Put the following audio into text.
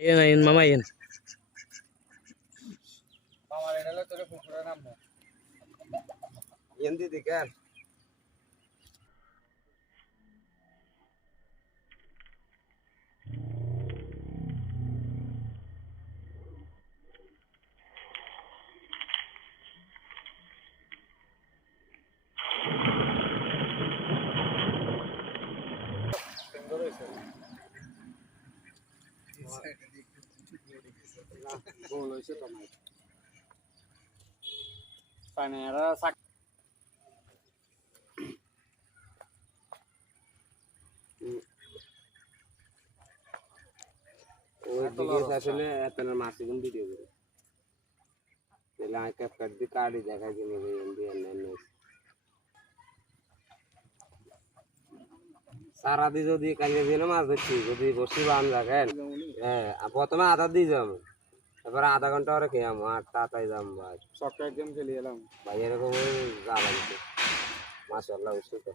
Ayan, mama, ayan. Yan di kan. গোল হয়েছে তোমার পানেরা ওই দিকে আসলে এতনা মাছ গুন ভিডিও করে তাহলে আই ক্যাপকাট দি কার্ডই দেখা গেলে এমবি এনএন সারা দি যদি কাজে দিন মাছ ধরছি যদি বসি বান রাখেন হ্যাঁ প্রথমে আধা দিয়ে যাবো তারপরে আধা ঘন্টা পরে খেয়ে যাবো আর তাড়াতাড়ি যাবো ভাই সকাল গেম খেলে এলাম ভাই এরকম যা লাগছে মাশাআল্লাহ বুঝছো তো